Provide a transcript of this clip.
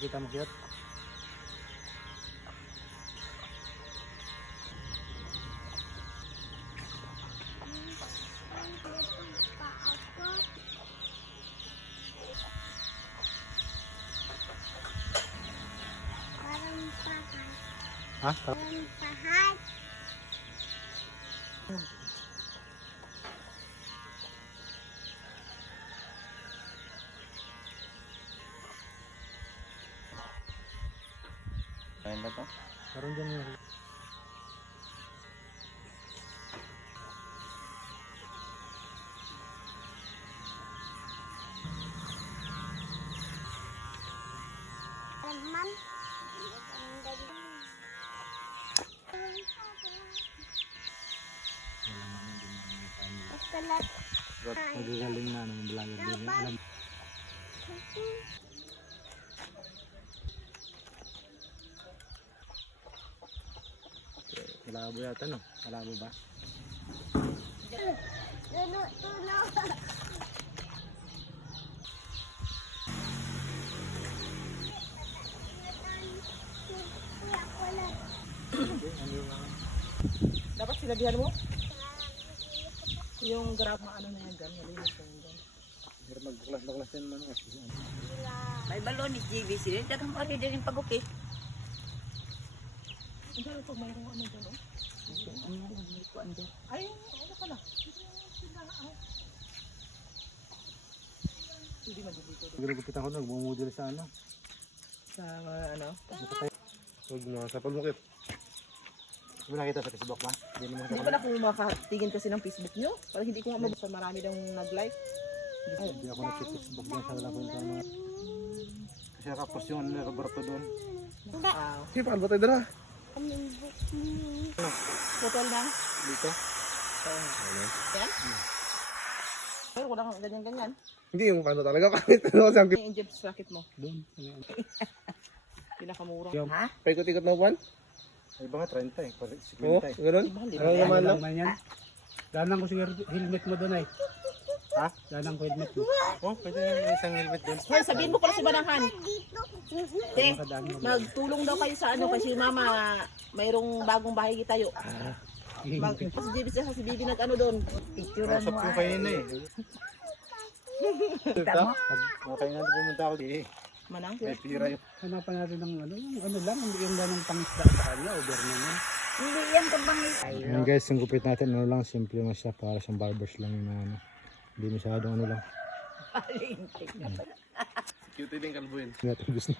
Kita mo cute? Ha? Kain ba to? Meron dyan yung... Nagagaling na ng vlogger din. Alam. Malabo yata no? Malabo ba? Dapat sinabihan mo? Yung grab maano na yan dyan, malinis na yan dyan. Pero magkaklas-baklas yan man. May balon ni GBC. Dagang pari din yung pag-uki. Ang dami pag mayroong ano dyan, oh. Ano yan? May kuwan dyan. Ay, ano pala? Hindi man dito. Ginagupit ako nagmumudil sa ano. Sa ano? Huwag mo sa palmukit. Hindi mo nakita sa Facebook ba? Hindi ko na kung makatingin kasi ng Facebook nyo. Parang hindi ko nga mabasa marami nang nag-like. Hindi ako nag-Facebook din sa wala ko yung mga... Kasi nakapos yung ano na Roberto doon. Wow. Sige, paano ba tayo dala? Hotel na? Dito? Yan? Pero wala kang ganyan-ganyan. Hindi yung paano talaga. Kahit ano kasi ang... I-inject sa sakit mo. Doon. Pinakamura. Ha? Paikot-ikot na buwan? Ay ba nga 30 eh. 50 eh. Ganun? Ano naman lang? Danang ko siguro helmet mo doon ay. Ha? Danang ko helmet mo. Oh, pwede yung isang helmet doon. Hoy, sabihin mo pala si Bananghan. Te, magtulong daw kayo sa ano kasi mama mayroong bagong bahay tayo. Si Bibi sa si Bibi nag ano doon. Picturean Pasok mo. yung kayo na eh. Kita mo? Okay na pumunta ako eh. Manang. May pira yun. Hanapan natin ng ano, yung ano lang, hindi yung ganong pangisda sa kanya, over naman. Hindi yan kabangis. Ayan guys, yung gupit natin ano lang, simple lang siya para siyang barbers lang yun ano. Hindi masyadong ano lang. Palintik. Cute din kalbuin. Hindi natin gusto.